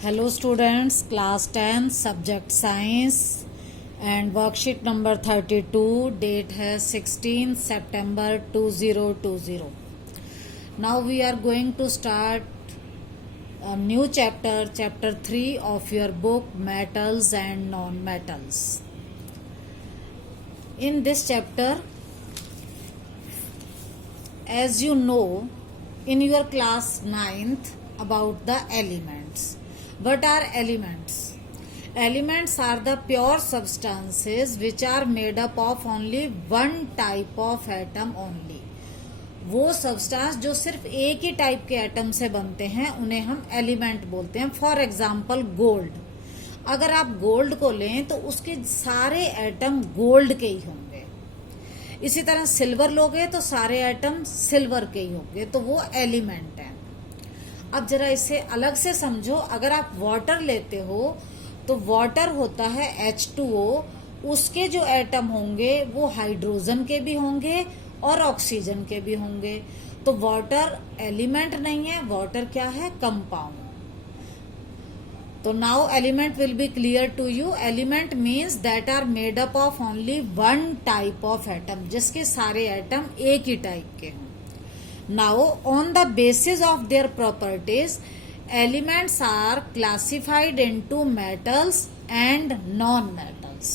Hello students, class 10 subject science and worksheet number 32, date है 16 September 2020. Now we are going to start a new chapter, chapter 3 of your book Metals and Non-Metals. In this chapter, as you know, in your class 9th about the elements. What are elements? Elements are the pure substances which are made up of only one type of atom only. वो substance जो सिर्फ एक ही type के atom से बनते हैं उन्हें हम एलिमेंट बोलते हैं. For example gold. अगर आप गोल्ड को लें तो उसके सारे एटम गोल्ड के ही होंगे. इसी तरह सिल्वर लोगे तो सारे एटम सिल्वर के ही होंगे, तो वो एलिमेंट है. अब जरा इसे अलग से समझो. अगर आप वाटर लेते हो तो वाटर होता है H2O. उसके जो एटम होंगे वो हाइड्रोजन के भी होंगे और ऑक्सीजन के भी होंगे. तो वाटर एलिमेंट नहीं है, वाटर क्या है? कंपाउंड. तो now element will be clear to you. Element means that are made up of only one type of atom, जिसके सारे एटम एक ही टाइप के हों. Now, on the basis of their properties, elements are classified into metals and non-metals.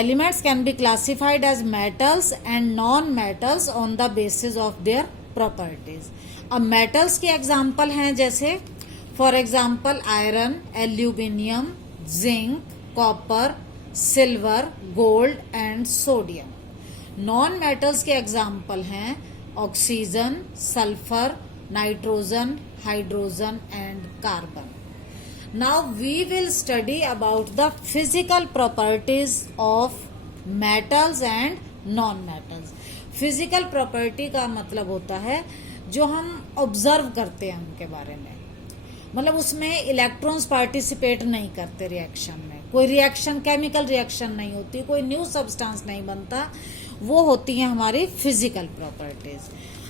Elements can be classified as metals and non-metals on the basis of their properties. अब metals के example हैं जैसे for example iron, aluminium, zinc, copper, silver, gold and sodium. Non metals के example हैं oxygen, sulphur, nitrogen, hydrogen and carbon. Now we will study about the physical properties of metals and non metals. Physical property का मतलब होता है जो हम observe करते हैं उनके बारे में. मतलब उसमें इलेक्ट्रॉन्स पार्टिसिपेट नहीं करते रिएक्शन में, कोई रिएक्शन केमिकल रिएक्शन नहीं होती, कोई न्यू सब्सटेंस नहीं बनता. वो होती हैं हमारी physical properties.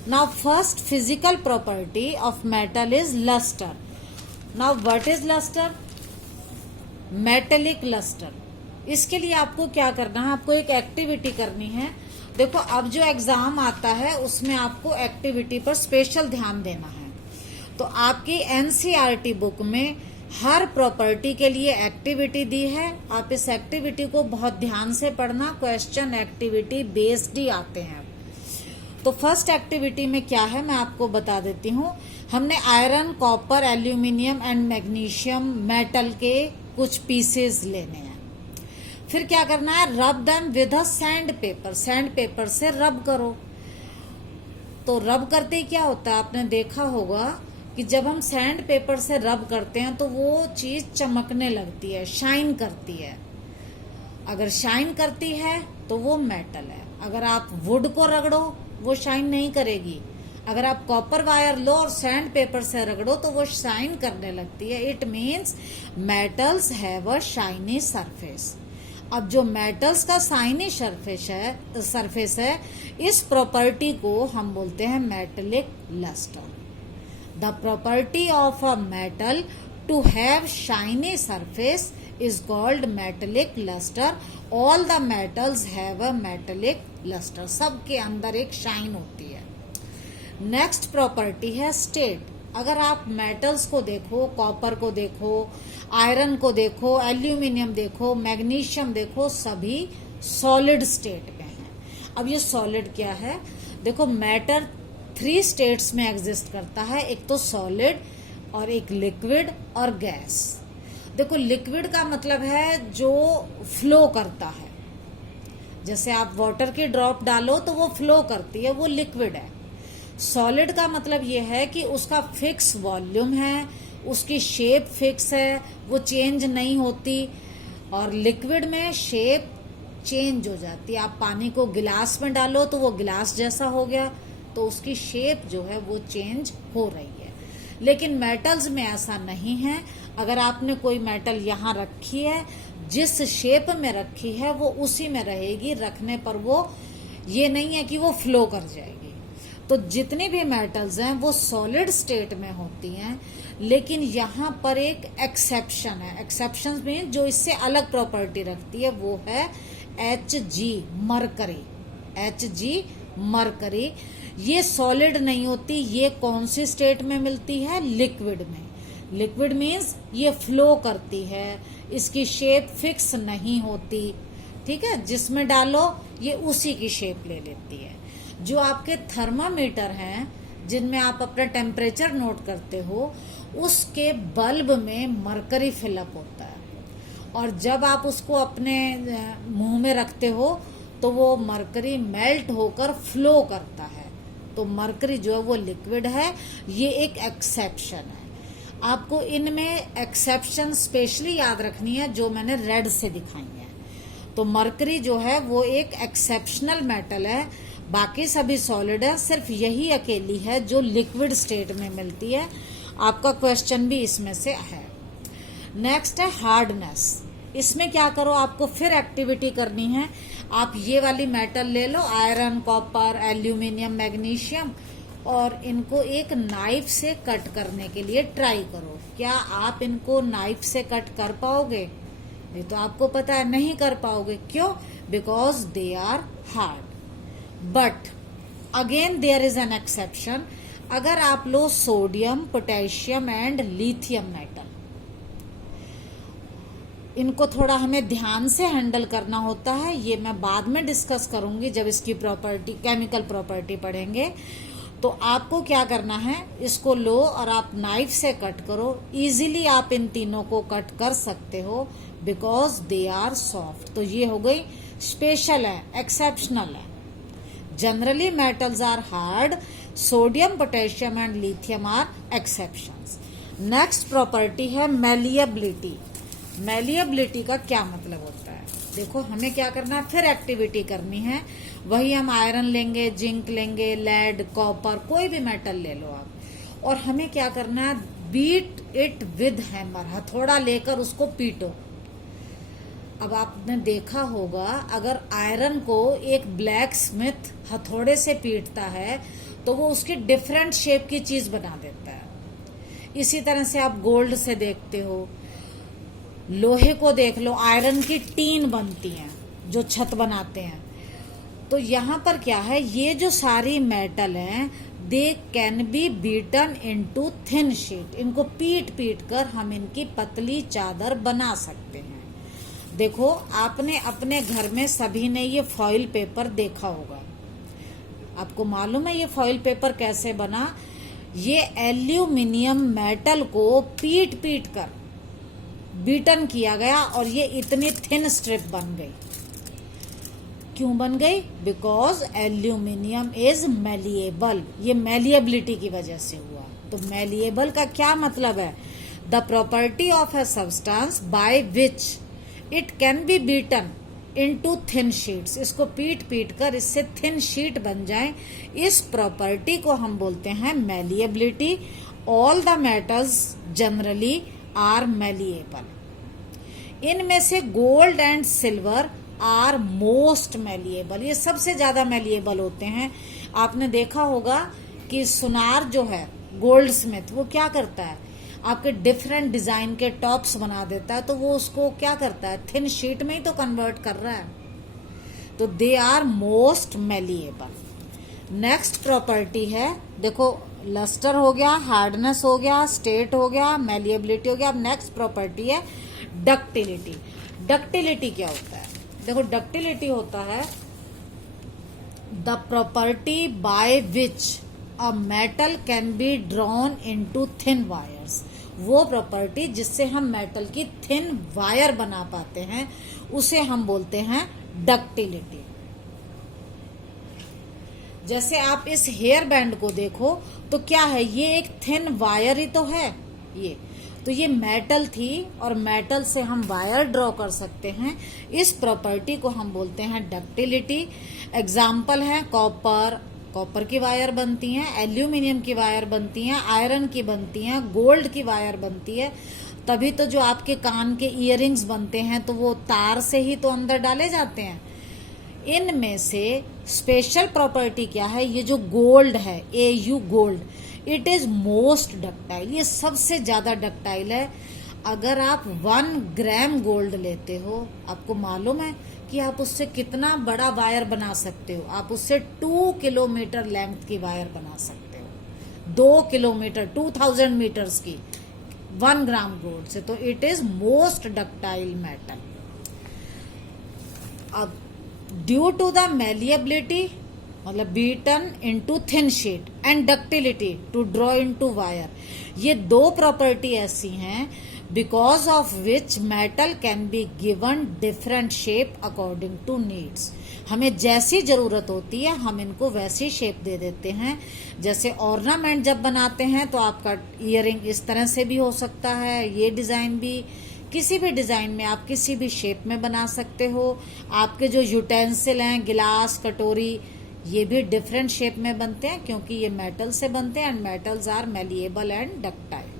Now first physical property of metal is lustre. Now what is lustre? Metallic lustre. इसके लिए आपको क्या करना है? आपको एक एक्टिविटी करनी है. देखो अब जो एग्जाम आता है उसमें आपको एक्टिविटी पर स्पेशल ध्यान देना है. तो आपकी एनसीईआरटी बुक में हर प्रॉपर्टी के लिए एक्टिविटी दी है. आप इस एक्टिविटी को बहुत ध्यान से पढ़ना. क्वेश्चन एक्टिविटी बेस्ड ही आते हैं. तो फर्स्ट एक्टिविटी में क्या है मैं आपको बता देती हूँ. हमने iron, copper, aluminium and magnesium metal के कुछ पीसेस लेने हैं. फिर क्या करना है? रब them with a sand paper. Sand paper से रब करो. तो रब करते ही क्या होता है, आपने देखा होगा कि जब हम सैंड पेपर से रब करते हैं तो वो चीज चमकने लगती है, शाइन करती है. अगर शाइन करती है तो वो मेटल है. अगर आप वुड को रगड़ो वो शाइन नहीं करेगी. अगर आप कॉपर वायर लो और सैंड पेपर से रगड़ो तो वो शाइन करने लगती है. It means metals have a shiny surface. अब जो मेटल्स का शाइनी सरफेस है इस प्रॉपर्टी को हम बोलते हैं metallic lustre. The property of a metal to have shiny surface is called metallic luster. All the metals have a metallic luster. सबके अंदर एक शाइन होती है. नेक्स्ट प्रॉपर्टी है स्टेट. अगर आप मेटल्स को देखो, कॉपर को देखो, आयरन को देखो, एल्यूमिनियम देखो, मैग्नीशियम देखो, सभी सॉलिड स्टेट में हैं. अब ये सॉलिड क्या है? देखो मैटर 3 स्टेट्स में एग्जिस्ट करता है. एक तो सॉलिड और एक लिक्विड और गैस. देखो लिक्विड का मतलब है जो फ्लो करता है. जैसे आप वाटर की ड्रॉप डालो तो वो फ्लो करती है, वो लिक्विड है. सॉलिड का मतलब ये है कि उसका फिक्स वॉल्यूम है, उसकी शेप फिक्स है, वो चेंज नहीं होती. और लिक्विड में शेप चेंज हो जाती है. आप पानी को गिलास में डालो तो वो गिलास जैसा हो गया, तो उसकी शेप जो है वो चेंज हो रही है. लेकिन मेटल्स में ऐसा नहीं है. अगर आपने कोई मेटल यहाँ रखी है, जिस शेप में रखी है वो उसी में रहेगी. रखने पर वो ये नहीं है कि वो फ्लो कर जाएगी. तो जितनी भी मेटल्स हैं वो सॉलिड स्टेट में होती हैं, लेकिन यहाँ पर एक एक्सेप्शन है। एक्सेप्शन में जो इससे अलग प्रॉपर्टी रखती है वो है Hg, मरकरी। Hg, मरकरी, ये सॉलिड नहीं होती। ये कौन सी स्टेट में मिलती है? लिक्विड में। लिक्विड मीन्स ये फ्लो करती है, इसकी शेप फिक्स नहीं होती, ठीक है, जिसमें डालो ये उसी की शेप ले लेती है। जो आपके थर्मामीटर हैं जिनमें आप अपना टेम्परेचर नोट करते हो, उसके बल्ब में मरकरी फिलअप होता है, और जब आप उसको अपने मुंह में रखते हो तो वो मरकरी मेल्ट होकर फ्लो करता है। तो मरकरी जो है वो लिक्विड है, ये एक एक्सेप्शन है। आपको इनमें एक्सेप्शन स्पेशली याद रखनी है जो मैंने रेड से दिखाई है। तो मरकरी जो है वो एक एक्सेप्शनल मेटल है, बाकी सभी सॉलिड है, सिर्फ यही अकेली है जो लिक्विड स्टेट में मिलती है। आपका क्वेश्चन भी इसमें से है। नेक्स्ट है हार्डनेस। इसमें क्या करो, आपको फिर एक्टिविटी करनी है। आप ये वाली मेटल ले लो, आयरन, कॉपर, एल्यूमिनियम, मैग्नीशियम, और इनको एक नाइफ से कट करने के लिए ट्राई करो। क्या आप इनको नाइफ से कट कर पाओगे? ये तो आपको पता है नहीं कर पाओगे। क्यों? Because they are hard. But again there is an exception. अगर आप लो sodium, potassium and lithium metal, इनको थोड़ा हमें ध्यान से हैंडल करना होता है। ये मैं बाद में डिस्कस करूंगी जब इसकी प्रॉपर्टी, केमिकल प्रॉपर्टी पढ़ेंगे। तो आपको क्या करना है, इसको लो और आप नाइफ से कट करो। इजीली आप इन तीनों को कट कर सकते हो बिकॉज दे आर सॉफ्ट। तो ये हो गई स्पेशल है, एक्सेप्शनल है। Generally metals are hard, sodium, potassium and lithium are exceptions. Next property है मैलिएबिलिटी। मैलिएबिलिटी का क्या मतलब होता है? देखो हमें क्या करना है, फिर एक्टिविटी करनी है। वही हम आयरन लेंगे, जिंक लेंगे, लेड, कॉपर, कोई भी मेटल ले लो आप, और हमें क्या करना है, बीट इट विद हैमर। हथौड़ा लेकर उसको पीटो। अब आपने देखा होगा, अगर आयरन को एक ब्लैक स्मिथ हथौड़े से पीटता है तो वो उसकी डिफरेंट शेप की चीज बना देता है। इसी तरह से आप गोल्ड से देखते हो, लोहे को देख लो, आयरन की टीन बनती है जो छत बनाते हैं। तो यहाँ पर क्या है, ये जो सारी मेटल हैं they can be beaten into thin sheet. इनको पीट पीट कर हम इनकी पतली चादर बना सकते हैं। देखो आपने अपने घर में सभी ने ये फॉइल पेपर देखा होगा। आपको मालूम है ये फॉइल पेपर कैसे बना? ये एल्यूमिनियम मेटल को पीट पीट कर बीटन किया गया और ये इतनी थिन स्ट्रिप बन गई। क्यों बन गई? Because aluminium is malleable. ये मैलिएबिलिटी की वजह से हुआ। तो मैलिएबल का क्या मतलब है? The property of a substance by which it can be beaten into thin sheets. इसको पीट पीट कर इससे थिन शीट बन जाए, इस प्रॉपर्टी को हम बोलते हैं malleability. All the metals generally are malleable. इनमें से gold and silver are most malleable. ये सबसे ज्यादा मैलिएबल होते हैं। आपने देखा होगा कि सुनार जो है, गोल्ड स्मिथ, वो क्या करता है, आपके डिफरेंट डिजाइन के टॉप्स बना देता है। तो वो उसको क्या करता है, थिन शीट में ही तो कन्वर्ट कर रहा है। तो they are most malleable. Next property है, देखो लस्टर हो गया, हार्डनेस हो गया, स्टेट हो गया, मैलिएबिलिटी हो गया। अब नेक्स्ट प्रॉपर्टी है डक्टिलिटी। डक्टिलिटी क्या होता है? देखो डक्टिलिटी होता है the property by which a metal can be drawn into thin wires. वो प्रॉपर्टी जिससे हम मेटल की थिन वायर बना पाते हैं उसे हम बोलते हैं डक्टिलिटी। जैसे आप इस हेयर बैंड को देखो तो क्या है, ये एक थिन वायर ही तो है। ये मेटल थी और मेटल से हम वायर ड्रॉ कर सकते हैं। इस प्रॉपर्टी को हम बोलते हैं डक्टिलिटी। एग्जाम्पल है कॉपर की वायर बनती हैं, एल्यूमिनियम की वायर बनती हैं, आयरन की बनती हैं, गोल्ड की वायर बनती है। तभी तो जो आपके कान के इयररिंग्स बनते हैं तो वो तार से ही तो अंदर डाले जाते हैं। इनमें से स्पेशल प्रॉपर्टी क्या है, ये जो गोल्ड है, AU gold, it is most ductile, ये सबसे ज्यादा डक्टाइल है। अगर आप 1 ग्राम गोल्ड लेते हो, आपको मालूम है कि आप उससे कितना बड़ा वायर बना सकते हो, आप उससे 2 किलोमीटर लेंथ की वायर बना सकते हो, 2 किलोमीटर 2000 मीटर्स की 1 ग्राम गोल्ड से। तो it is most ductile metal. अब ड्यू टू द मैलिएबिलिटी, मतलब beaten into thin sheet, and ductility to draw into wire, ये 2 प्रॉपर्टी ऐसी हैं because of which metal can be given different shape according to needs. हमें जैसी जरूरत होती है हम इनको वैसी शेप दे देते हैं। जैसे ऑर्नामेंट जब बनाते हैं तो आपका ईयरिंग इस तरह से भी हो सकता है, ये डिजाइन भी, किसी भी डिजाइन में आप किसी भी शेप में बना सकते हो। आपके जो यूटेंसिल हैं, गिलास, कटोरी, ये भी डिफरेंट शेप में बनते हैं क्योंकि ये मेटल से बनते हैं, and metals are malleable and ductile.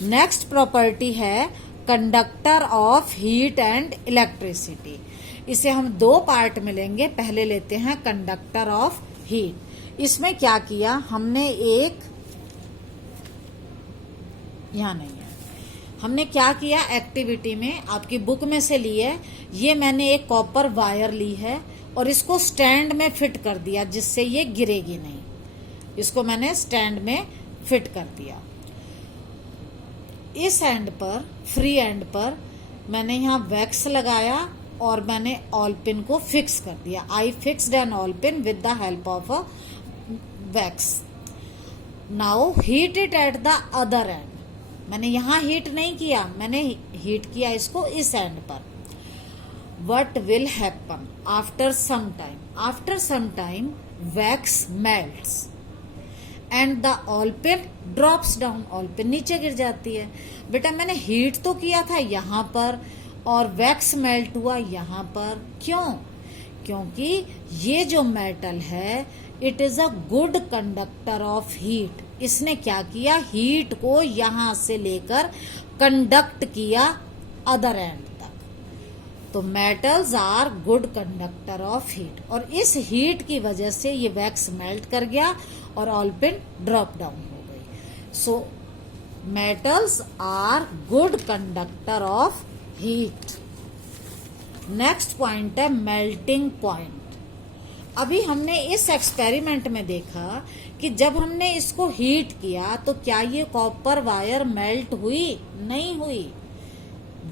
Next property है conductor of heat and electricity. इसे हम 2 पार्ट में लेंगे। पहले लेते हैं कंडक्टर ऑफ हीट। इसमें क्या किया हमने, एक यहां नहीं है, हमने क्या किया एक्टिविटी में, आपकी बुक में से ली है, ये मैंने एक कॉपर वायर ली है और इसको स्टैंड में फिट कर दिया जिससे ये गिरेगी नहीं। इसको मैंने स्टैंड में फिट कर दिया। इस एंड पर, फ्री एंड पर मैंने यहाँ वैक्स लगाया और मैंने ऑल पिन को फिक्स कर दिया। I fixed an all pin with the help of a wax. Now heat it at the other end. मैंने यहाँ हीट नहीं किया, मैंने हीट किया इसको इस एंड पर। What will happen after some time, after some time wax melts and the all pin drops down, all pin नीचे गिर जाती है। बेटा मैंने हीट तो किया था यहाँ पर और वैक्स मेल्ट हुआ यहाँ पर, क्यों? क्योंकि ये जो मेटल है it is a good conductor of heat. इसने क्या किया, हीट को यहां से लेकर कंडक्ट किया अदर एंड तक। तो metals are good conductor of heat, और इस हीट की वजह से ये वैक्स मेल्ट कर गया और ऑल पिन ड्रॉप डाउन हो गई। So metals are good conductor of heat. Next point है मेल्टिंग पॉइंट। अभी हमने इस एक्सपेरिमेंट में देखा कि जब हमने इसको हीट किया तो क्या ये कॉपर वायर मेल्ट हुई? नहीं हुई।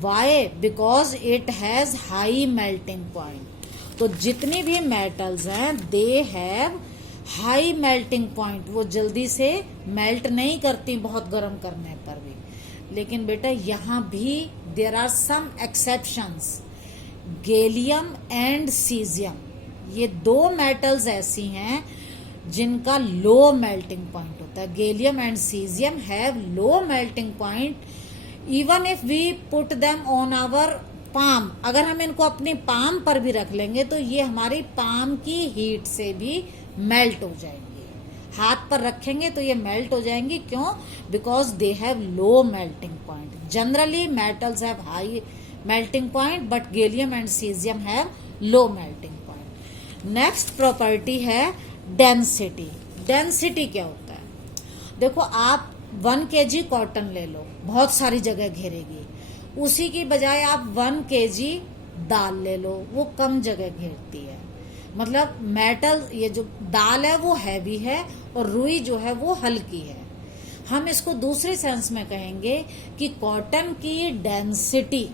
Why? Because it has high melting point. तो जितनी भी मेटल्स हैं they have high melting point, वो जल्दी से मेल्ट नहीं करती बहुत गर्म करने पर भी। लेकिन बेटा यहाँ भी there are some exceptions, gallium and caesium, ये 2 मेटल्स ऐसी हैं जिनका लो मेल्टिंग पॉइंट होता है। Gallium and caesium have low melting point even if we put them on our palm. अगर हम इनको अपनी पाम पर भी रख लेंगे तो ये हमारी पाम की हीट से भी मेल्ट हो जाएंगे। हाथ पर रखेंगे तो ये मेल्ट हो जाएंगी, क्यों? Because they have low melting point. Generally metals have high melting point but gallium and caesium have low melting point. Next property है डेंसिटी। डेंसिटी क्या होता है? देखो आप 1 kg कॉटन ले लो, बहुत सारी जगह घेरेगी। उसी की बजाय आप 1 kg दाल ले लो, वो कम जगह घेरती है। मतलब मेटल, ये जो दाल है वो हैवी है और रुई जो है वो हल्की है। हम इसको दूसरे सेंस में कहेंगे कि कॉटन की डेंसिटी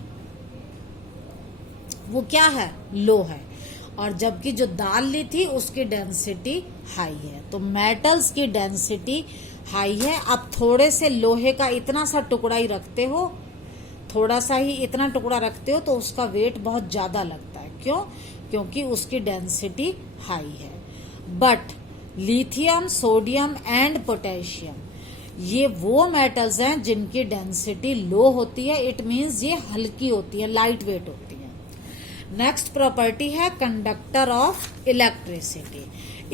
वो क्या है? लो है, और जबकि जो दाल ली थी उसकी डेंसिटी हाई है। तो मेटल्स की डेंसिटी हाई है। अब थोड़े से लोहे का इतना सा टुकड़ा ही रखते हो, थोड़ा सा ही इतना टुकड़ा रखते हो तो उसका वेट बहुत ज्यादा लगता है। क्यों? क्योंकि उसकी डेंसिटी हाई है। But lithium, sodium and potassium, ये वो मेटल्स हैं जिनकी डेंसिटी लो होती है। इट मीन्स ये हल्की होती है, लाइट वेट होती है। नेक्स्ट प्रॉपर्टी है कंडक्टर ऑफ इलेक्ट्रिसिटी।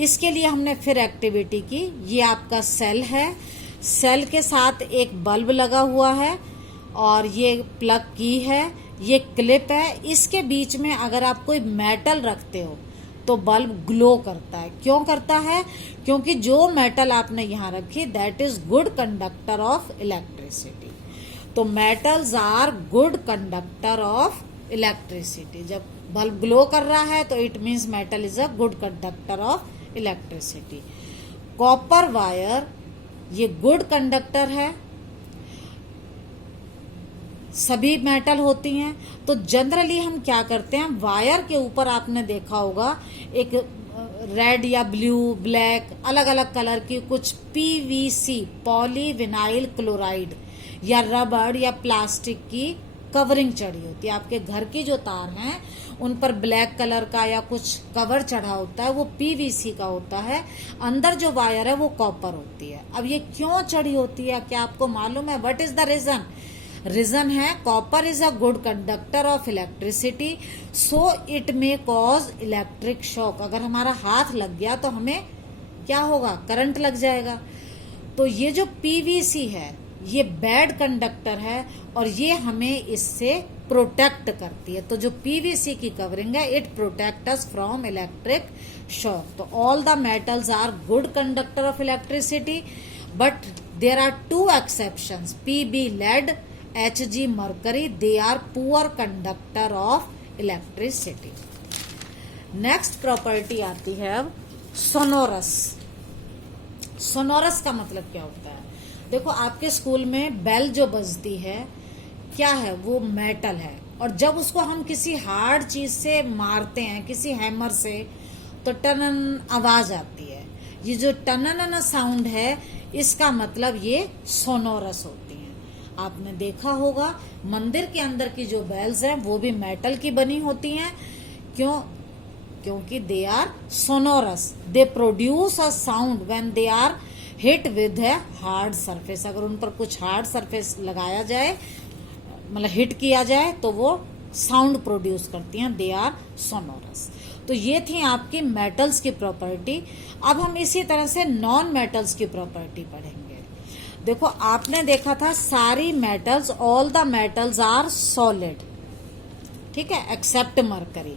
इसके लिए हमने फिर एक्टिविटी की। ये आपका सेल है, सेल के साथ एक बल्ब लगा हुआ है और ये प्लग की है, ये क्लिप है, इसके बीच में अगर आप कोई मेटल रखते हो तो बल्ब ग्लो करता है। क्यों करता है? क्योंकि जो मेटल आपने यहाँ रखी that is good conductor of electricity. तो metals are good conductor of electricity. जब बल्ब ग्लो कर रहा है तो it means metal is a good conductor of electricity. Copper wire ये गुड कंडक्टर है, सभी मेटल होती हैं। तो जनरली हम क्या करते हैं, वायर के ऊपर आपने देखा होगा एक रेड या ब्लू, ब्लैक, अलग अलग कलर की कुछ पीवीसी पॉलीविनाइल क्लोराइड या रबड़ या प्लास्टिक की कवरिंग चढ़ी होती है। आपके घर की जो तार हैं उन पर ब्लैक कलर का या कुछ कवर चढ़ा होता है, वो पीवीसी का होता है। अंदर जो वायर है वो कॉपर होती है। अब ये क्यों चढ़ी होती है, क्या आपको मालूम है? What is the reason? Reason है copper is a good conductor of electricity, so it may cause electric shock. अगर हमारा हाथ लग गया तो हमें क्या होगा? करंट लग जाएगा। तो ये जो पीवीसी है ये बैड कंडक्टर है और ये हमें इससे प्रोटेक्ट करती है। तो जो पीवीसी की कवरिंग है it protect us from electric shock. तो all the metals are good conductor of electricity, but there are two exceptions, PB lead, Hg mercury, they are poor conductor of electricity. Next property आती है अब sonorous. Sonorous का मतलब क्या होता है? देखो आपके स्कूल में बेल जो बजती है क्या है? वो मेटल है, और जब उसको हम किसी हार्ड चीज से मारते हैं, किसी हैमर से, तो टनन आवाज आती है। ये जो टनन साउंड है इसका मतलब ये सोनोरस होती है। आपने देखा होगा मंदिर के अंदर की जो बेल्स हैं वो भी मेटल की बनी होती हैं। क्यों? क्योंकि they are sonorous, they produce a sound when they are hit with a hard surface. अगर उन पर कुछ हार्ड सरफेस लगाया जाए, मतलब हिट किया जाए, तो वो साउंड प्रोड्यूस करती हैं। They are sonorous. तो ये थी आपकी मेटल्स की प्रॉपर्टी। अब हम इसी तरह से नॉन मेटल्स की प्रॉपर्टी पढ़ेंगे। देखो आपने देखा था सारी metals, all the metals are solid, ठीक है, एक्सेप्ट मरकरी।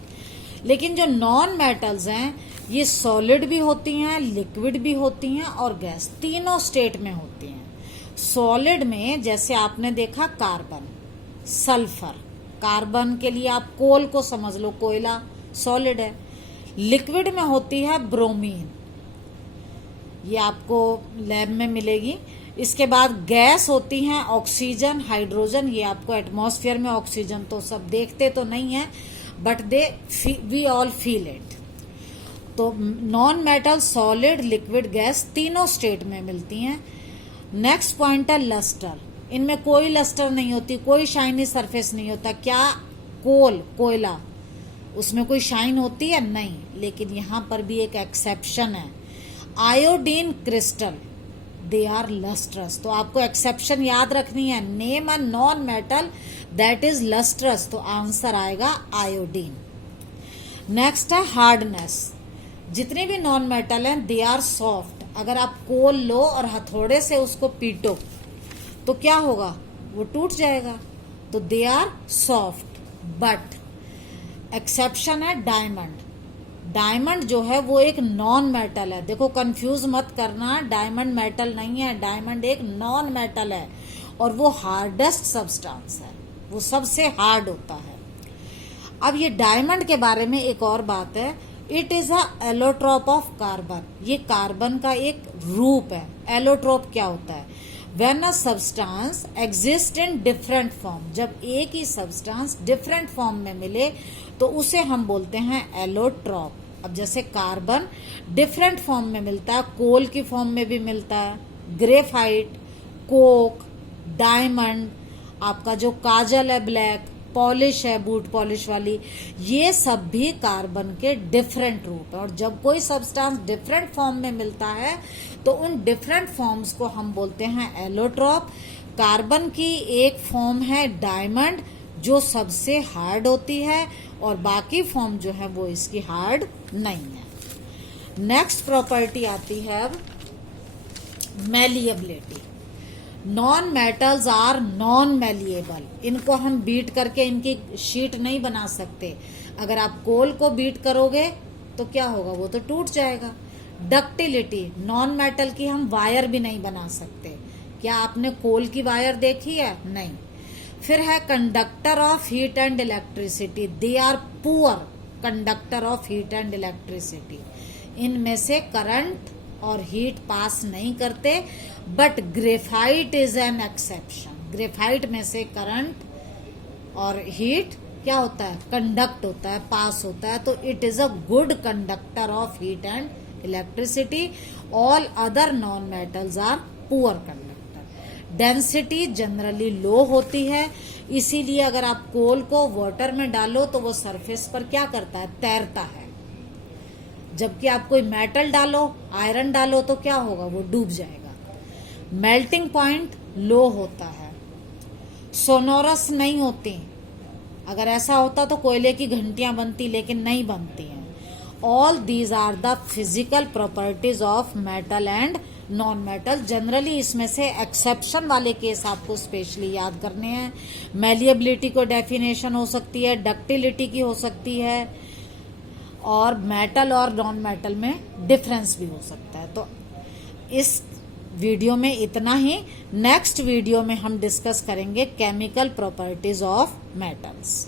लेकिन जो नॉन मेटल्स हैं ये सॉलिड भी होती हैं, लिक्विड भी होती हैं और गैस, तीनों स्टेट में होती हैं। सॉलिड में जैसे आपने देखा कार्बन, सल्फर, कार्बन के लिए आप कोल को समझ लो, कोयला सॉलिड है। लिक्विड में होती है ब्रोमीन, ये आपको लैब में मिलेगी। इसके बाद गैस होती हैं ऑक्सीजन, हाइड्रोजन, ये आपको एटमॉस्फेयर में ऑक्सीजन तो सब देखते तो नहीं है, but we all feel it. तो non metal solid, liquid, gas तीनों स्टेट में मिलती हैं। नेक्स्ट पॉइंट है लस्टर। इनमें कोई लस्टर नहीं होती, कोई शाइनी सरफेस नहीं होता। क्या? कोयला, उसमें कोई शाइन होती है? नहीं। लेकिन यहां पर भी एक एक्सेप्शन है, iodine crystal, they are lustrous. तो आपको एक्सेप्शन याद रखनी है। Name a non metal that is lustrous, तो आंसर आएगा आयोडीन। नेक्स्ट है हार्डनेस। जितने भी नॉन मेटल हैं दे आर सॉफ्ट। अगर आप कोल लो और हथौड़े से उसको पीटो तो क्या होगा? वो टूट जाएगा। तो they are soft. But exception है डायमंड। डायमंड जो है वो एक नॉन मेटल है। देखो कंफ्यूज मत करना, डायमंड मेटल नहीं है, डायमंड एक नॉन मेटल है और वो हार्डेस्ट सब्सटेंस है, वो सबसे हार्ड होता है। अब ये डायमंड के बारे में एक और बात है, it is a allotrope of carbon. ये कार्बन का एक रूप है। एलोट्रोप क्या होता है? When a substance exist in different form, जब एक ही सब्सटेंस डिफरेंट फॉर्म में मिले तो उसे हम बोलते हैं एलोट्रोप। अब जैसे कार्बन डिफरेंट फॉर्म में मिलता है, कोल की फॉर्म में भी मिलता है, ग्रेफाइट, कोक, डायमंड, आपका जो काजल है ब्लैक, पॉलिश है बूट पॉलिश वाली, ये सब भी कार्बन के डिफरेंट रूप है। और जब कोई सब्सटेंस डिफरेंट फॉर्म में मिलता है तो उन डिफरेंट फॉर्म्स को हम बोलते हैं एलोट्रोप। कार्बन की एक फॉर्म है डायमंड जो सबसे हार्ड होती है और बाकी फॉर्म जो है वो इसकी हार्ड नहीं है। नेक्स्ट प्रॉपर्टी आती है अब malleability. Non metals are non malleable, इनको हम बीट करके इनकी शीट नहीं बना सकते। अगर आप कोल को बीट करोगे तो क्या होगा, वो तो टूट जाएगा। डक्टिलिटी, नॉन मेटल की हम वायर भी नहीं बना सकते। क्या आपने कोल की वायर देखी है? नहीं। फिर है conductor of heat and electricity, they are poor conductor of heat and electricity, इनमें से करंट और हीट पास नहीं करते। But graphite is an exception, graphite में से करंट और हीट क्या होता है, कंडक्ट होता है, पास होता है। तो it is a good conductor of heat and electricity. All other non metals are poor conductor. Density generally low होती है, इसीलिए अगर आप कोल को वाटर में डालो तो वो सरफेस पर क्या करता है, तैरता है। जबकि आप कोई मेटल डालो, आयरन डालो तो क्या होगा, वो डूब जाएगा। मेल्टिंग पॉइंट लो होता है, सोनोरस नहीं होती। अगर ऐसा होता तो कोयले की घंटियां बनती, लेकिन नहीं बनती हैं। All these are the physical properties of metal and non metal. Generally इसमें से एक्सेप्शन वाले केस आपको स्पेशली याद करने हैं। मैलिएबिलिटी को डेफिनेशन हो सकती है, डक्टिलिटी की हो सकती है, और मेटल और नॉन मेटल में डिफरेंस भी हो सकता है। तो इस वीडियो में इतना ही। नेक्स्ट वीडियो में हम डिस्कस करेंगे केमिकल प्रॉपर्टीज ऑफ मेटल्स।